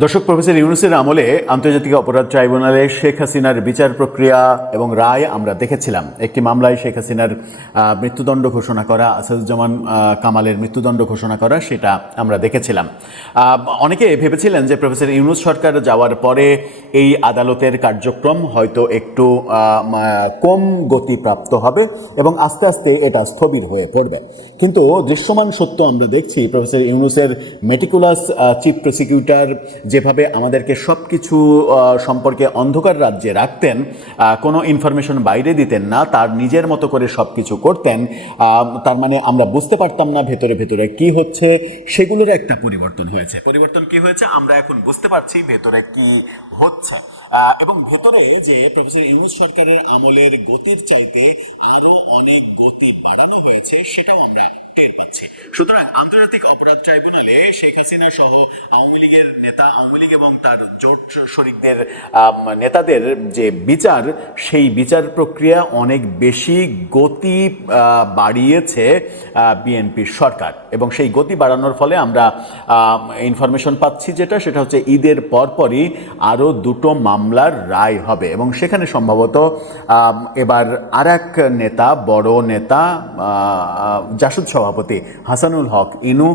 দর্শক, প্রফেসর ইউনূসের আমলে আন্তর্জাতিক অপরাধ ট্রাইব্যুনালে শেখ হাসিনার বিচার প্রক্রিয়া এবং রায় আমরা দেখেছিলাম। একটি মামলায় শেখ হাসিনার মৃত্যুদণ্ড ঘোষণা করা, আসাদুজ্জামান কামালের মৃত্যুদণ্ড ঘোষণা করা, সেটা আমরা দেখেছিলাম। অনেকে ভেবেছিলেন যে প্রফেসর ইউনূস সরকার যাওয়ার পরে এই আদালতের কার্যক্রম হয়তো একটু কম গতিপ্রাপ্ত হবে এবং আস্তে আস্তে এটা স্থবির হয়ে পড়বে। কিন্তু দৃশ্যমান সত্য আমরা দেখছি, প্রফেসর ইউনূসের মেটিকুলাস চিফ প্রসিকিউটর যেভাবে আমাদেরকে সব কিছু সম্পর্কে অন্ধকার রাজ্যে রাখতেন, কোনো ইনফরমেশন বাইরে দিতেন না, তার নিজের মতো করে সব কিছু করতেন। তার মানে আমরা বুঝতে পারতাম না ভেতরে ভেতরে কি হচ্ছে। সেগুলোর একটা পরিবর্তন হয়েছে। পরিবর্তন কি হয়েছে আমরা এখন বুঝতে পারছি ভেতরে কি হচ্ছে। এবং ভেতরে যে প্রফেসর ইউনূস সরকারের আমলের গতির চাইতে আরো অনেক গতি বাড়ানো হয়েছে, সেটাও আমরা টের পাচ্ছি। সুতরাং আন্তর্জাতিক অপরাধ ট্রাইব্যুনালে শেখ হাসিনা সহ আওয়ামী লীগের নেতা, আওয়ামী লীগ এবং তার জোট শরিকদের নেতাদের যে বিচার, সেই বিচার প্রক্রিয়া অনেক বেশি গতি বাড়িয়েছে বিএনপির সরকার। এবং সেই গতি বাড়ানোর ফলে আমরা ইনফরমেশন পাচ্ছি সেটা হচ্ছে ঈদের পরপরই আরও দুটো মামলার রায় হবে এবং সেখানে সম্ভবত এবার আর এক নেতা, বড় নেতা, জাসদ সভাপতি হাসানুল হক ইনু,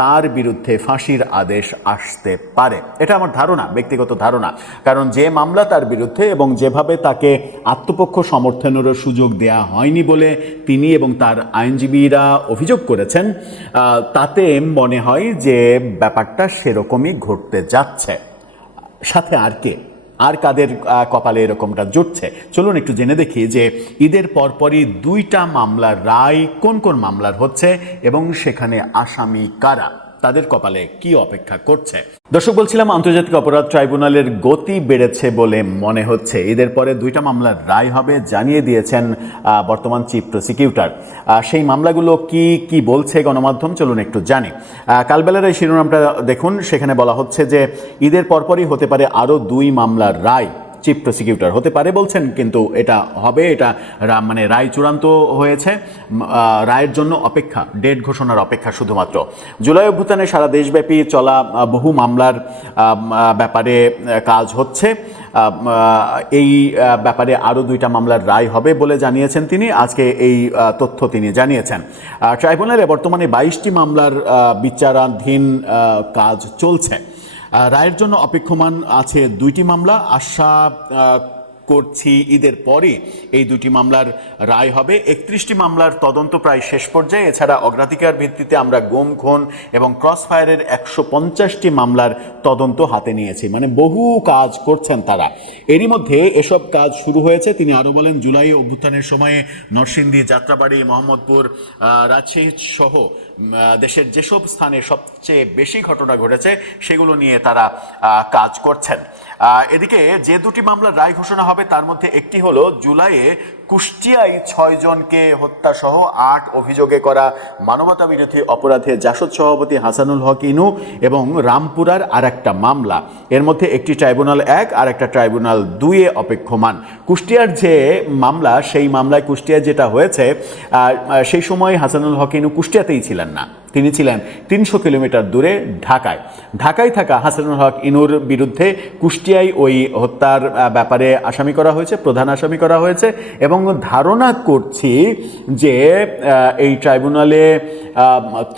তার বিরুদ্ধে ফাঁসির আদেশ আসতে পারে। এটা আমার ধারণা, ব্যক্তিগত ধারণা। কারণ যে মামলা তার বিরুদ্ধে এবং যেভাবে তাকে আত্মপক্ষ সমর্থনেরও সুযোগ দেয়া হয়নি বলে তিনি এবং তার আইনজীবীরা অভিযোগ করেছেন, তাতে মনে হয় যে ব্যাপারটা সেরকমই ঘটতে যাচ্ছে। সাথে আর কাদের কপালে এরকমটা জুটছে, চলুন একটু জেনে দেখি যে ঈদের পরপরই দুইটা মামলার রায় কোন কোন মামলার হচ্ছে এবং সেখানে আসামি কারা, তাদের কপালে কি অপেক্ষা করছে। দর্শক, বলছিলাম আন্তর্জাতিক অপরাধ ট্রাইব্যুনালের গতি বেড়েছে বলে মনে হচ্ছে। ঈদের পরে দুইটা মামলার রায় হবে জানিয়ে দিয়েছেন বর্তমান চিফ প্রসিকিউটর। সেই মামলাগুলো কি কি বলছে গণমাধ্যম, চলুন একটু জানি। কালবেলার এই শিরোনামটা দেখুন, সেখানে বলা হচ্ছে যে ঈদের পরপরই হতে পারে আরও দুই মামলার রায়। চিফ প্রসিকিউটর হতে পারে বলছেন, কিন্তু এটা হবে, এটা মানে রায় চূড়ান্ত হয়েছে। রায়ের জন্য অপেক্ষা, ডেট ঘোষণার অপেক্ষা শুধুমাত্র। জুলাই অভ্যুত্থানে সারা দেশব্যাপী চলা বহু মামলার ব্যাপারে কাজ হচ্ছে। এই ব্যাপারে আরও দুইটা মামলার রায় হবে বলে জানিয়েছেন তিনি। আজকে এই তথ্য তিনি জানিয়েছেন। ট্রাইব্যুনালে বর্তমানে 22টি মামলার বিচারাধীন কাজ চলছে। রায়ের জন্য অপেক্ষমান আছে দুইটি মামলা। আশা করছি ঈদের পরে এই দুটি মামলার রায় হবে। 31টি মামলার তদন্ত প্রায় শেষ পর্যায়ে। এছাড়া অগ্রাধিকার ভিত্তিতে আমরা গুম, খুন এবং ক্রস ফায়ারের 150টি মামলার তদন্ত হাতে নিয়েছি। মানে বহু কাজ করছেন তারা। এরই মধ্যে এসব কাজ শুরু হয়েছে। তিনি আরও বলেন, জুলাই অভ্যুত্থানের সময়ে নরসিংদী, যাত্রাবাড়ি, মোহাম্মদপুর, রাজশাহী সহ দেশের যেসব স্থানে সবচেয়ে বেশি ঘটনা ঘটেছে সেগুলো নিয়ে তারা কাজ করছেন। এদিকে যে দুটি মামলার রায় ঘোষণা হবে তার মধ্যে একটি হলো জুলাইয়ে কুষ্টিয়ায় 6 জনকে হত্যা সহ 8 অভিযোগে করা মানবতা বিরোধী অপরাধে জাসদ সভাপতি হাসানুল হক ইনু এবং রামপুরার আর একটা মামলা। এর মধ্যে একটি ট্রাইব্যুনাল 1 আর একটা ট্রাইব্যুনাল 2-এ অপেক্ষমান। কুষ্টিয়ার যে মামলা, সেই মামলায় কুষ্টিয়ায় যেটা হয়েছে, সেই সময় হাসানুল হক ইনু কুষ্টিয়াতেই ছিলেন না, তিনি ছিলেন 300 কিলোমিটার দূরে ঢাকায় থাকা হাসানুল হক ইনুর বিরুদ্ধে কুষ্টিয়ায় ওই হত্যার ব্যাপারে আসামি করা হয়েছে, প্রধান আসামি করা হয়েছে। এবং ধারণা করছি যে এই ট্রাইব্যুনালে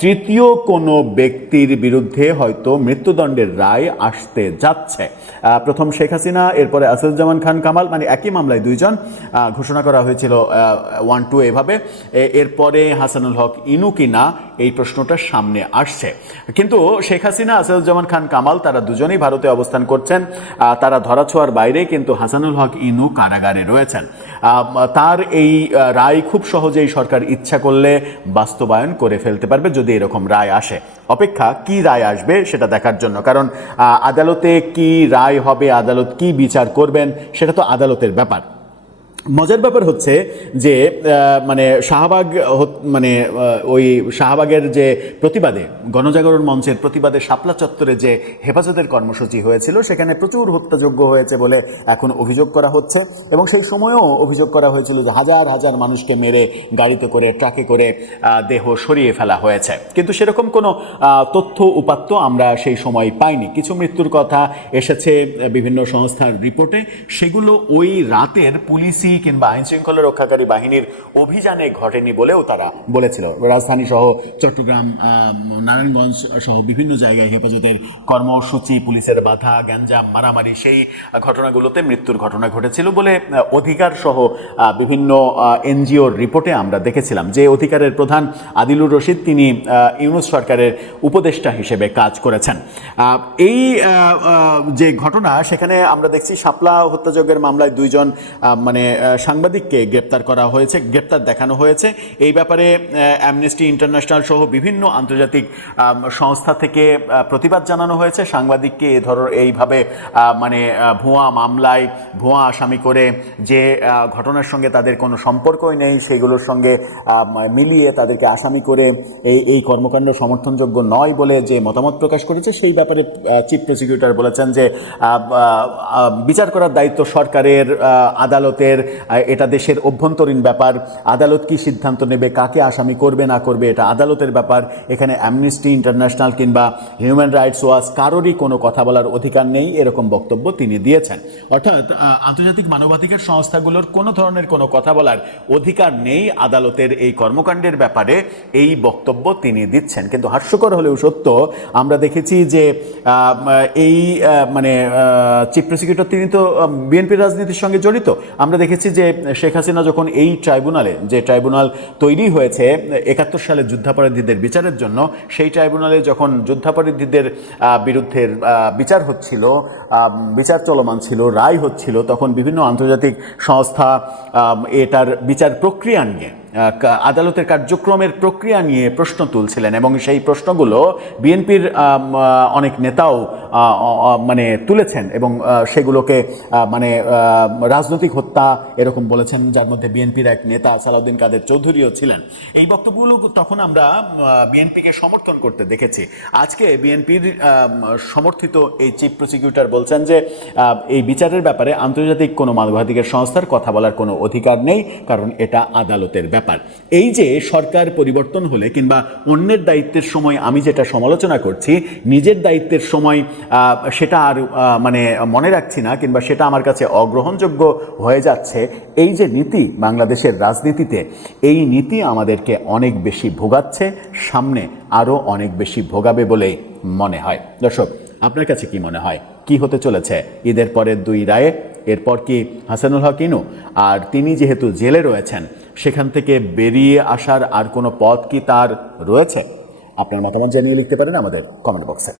তৃতীয় কোনো ব্যক্তির বিরুদ্ধে হয়তো মৃত্যুদণ্ডের রায় আসতে যাচ্ছে। প্রথম শেখ হাসিনা, এরপরে আসাদুজ্জামান খান কামাল, মানে একই মামলায় দুইজন ঘোষণা করা হয়েছিল 1-2 এভাবে। এরপরে হাসানুল হক ইনু কিনা এই প্রশ্নটা সামনে আসছে। কিন্তু শেখ হাসিনা, আসাদুজ্জামান খান কামাল তারা দুজনেই ভারতে অবস্থান করছেন। তারা ধরাছোঁয়ার বাইরে, কিন্তু হাসানুল হক ইনু কারাগারে রয়েছেন। তার এই রায় খুব সহজেই সরকার ইচ্ছা করলে বাস্তবায়ন করে ফেলতে পারবে যদি এরকম রায় আসে। অপেক্ষা কি রায় আসবে সেটা দেখার জন্য। কারণ আদালতে কি রায় হবে, আদালত কি বিচার করবেন, সেটা তো আদালতের ব্যাপার। মজার ব্যাপার হচ্ছে যে মানে শাহবাগ মানে ওই শাহবাগের যে প্রতিবাদে গণজাগরণ মঞ্চের প্রতিবাদে শাপলা চত্বরে যে হেফাজতের কর্মসূচি হয়েছিল সেখানে প্রচুর হত্যাযজ্ঞ হয়েছে বলে এখন অভিযোগ করা হচ্ছে, এবং সেই সময়েও অভিযোগ করা হয়েছিল যে হাজার হাজার মানুষকে মেরে গাড়িতে করে ট্রাকে করে দেহ সরিয়ে ফেলা হয়েছে, কিন্তু সেরকম কোনো তথ্য উপাত্ত আমরা সেই সময় পাইনি। কিছু মৃত্যুর কথা এসেছে বিভিন্ন সংস্থার রিপোর্টে, সেগুলো ওই রাতের পুলিশি কিংবা আইন শৃঙ্খলা রক্ষাকারী বাহিনীর অভিযানে ঘটেনি বলেও তারা বলেছিল। রাজধানী সহ চট্টগ্রাম, নারায়ণগঞ্জ সহ বিভিন্ন জায়গায় হেফাজতের কর্মসূচি, পুলিশের বাধা, গ্যাঞ্জাম, মারামারি, সেই ঘটনাগুলোতে মৃত্যুর ঘটনা ঘটেছিল বলে অধিকার সহ বিভিন্ন এনজিওর রিপোর্টে আমরা দেখেছিলাম। যে অধিকারের প্রধান আদিলুর রশিদ, তিনি ইউনূস সরকারের উপদেষ্টা হিসেবে কাজ করেছেন। এই যে ঘটনা, সেখানে আমরা দেখছি শাপলা হত্যাযজ্ঞের মামলায় 2 জন মানে সাংবাদিককে গ্রেপ্তার করা হয়েছে, গ্রেপ্তার দেখানো হয়েছে। এই ব্যাপারে অ্যামনেস্টি ইন্টারন্যাশনাল সহ বিভিন্ন আন্তর্জাতিক সংস্থা থেকে প্রতিবাদ জানানো হয়েছে। সাংবাদিককে এইভাবে মানে ভুয়া মামলায় ভুয়া আসামি করে যে ঘটনার সঙ্গে তাদের কোনো সম্পর্কই নেই সেগুলোর সঙ্গে মিলিয়ে তাদেরকে আসামি করে এই কর্মকাণ্ড সমর্থনযোগ্য নয় বলে যে মতামত প্রকাশ করেছে, সেই ব্যাপারে চিফ প্রসিকিউটর বলেছেন যে বিচার করার দায়িত্ব সরকারের, আদালতের, এটা দেশের অভ্যন্তরীণ ব্যাপার। আদালত কি সিদ্ধান্ত নেবে, কাকে আসামি করবে না করবে, এটা আদালতের ব্যাপার। এখানে অ্যামনেস্টি ইন্টারন্যাশনাল কিংবা হিউম্যান রাইটস ওয়াচ কারোরই কোনো কথা বলার অধিকার নেই, এরকম বক্তব্য তিনি দিয়েছেন। অর্থাৎ আন্তর্জাতিক মানবাধিকার সংস্থাগুলোর কোনো ধরনের কোনো কথা বলার অধিকার নেই আদালতের এই কর্মকাণ্ডের ব্যাপারে, এই বক্তব্য তিনি দিচ্ছেন। কিন্তু হাস্যকর হলেও সত্য, আমরা দেখেছি যে এই মানে চিফ প্রসিকিউটর তিনি তো বিএনপির রাজনীতির সঙ্গে জড়িত। আমরা দেখেছি যে শেখ হাসিনা যখন এই ট্রাইব্যুনালে, যে ট্রাইব্যুনাল তৈরি হয়েছে 71 সালে যুদ্ধাপরাধীদের বিচারের জন্য, সেই ট্রাইব্যুনালে যখন যুদ্ধাপরাধীদের বিরুদ্ধে বিচার হচ্ছিল, বিচার চলমান ছিল, রায় হচ্ছিল, তখন বিভিন্ন আন্তর্জাতিক সংস্থা এটার বিচার প্রক্রিয়া নিয়ে, আদালতের কার্যক্রমের প্রক্রিয়া নিয়ে প্রশ্ন তুলছিলেন, এবং সেই প্রশ্নগুলো বিএনপির অনেক নেতাও মানে তুলেছেন, এবং সেগুলোকে মানে রাজনৈতিক হত্যা এরকম বলেছেন, যার মধ্যে বিএনপির এক নেতা সালাউদ্দিন কাদের চৌধুরীও ছিলেন। এই বক্তব্যগুলো তখন আমরা বিএনপিকে সমর্থন করতে দেখেছি। আজকে বিএনপির সমর্থিত এই চিফ প্রসিকিউটর বলছেন যে এই বিচারের ব্যাপারে আন্তর্জাতিক কোনো মানবাধিকার সংস্থার কথা বলার কোনো অধিকার নেই, কারণ এটা আদালতের ব্যাপার। এই যে সরকার পরিবর্তন হলে কিংবা অন্যের দায়িত্বের সময় আমি যেটা সমালোচনা করছি, নিজের দায়িত্বের সময় সেটা আর মানে মনে রাখছি না, কিংবা সেটা আমার কাছে অগ্রহণযোগ্য হয়ে যাচ্ছে, এই যে নীতি বাংলাদেশের রাজনীতিতে, এই নীতি আমাদেরকে অনেক বেশি ভোগাচ্ছে, সামনে আরও অনেক বেশি ভোগাবে বলে মনে হয়। দর্শক, আপনার কাছে কি মনে হয়, কি হতে চলেছে ঈদের পরের 2 রায়ে? এরপর কি হাসানুল হক ইনু, আর তিনি যেহেতু জেলে রয়েছেন, সেখান থেকে বেরিয়ে আসার আর কোনো পথ কি তার রয়েছে? আপনার মতামত জানিয়ে লিখতে পারেন আমাদের কমেন্ট বক্সে।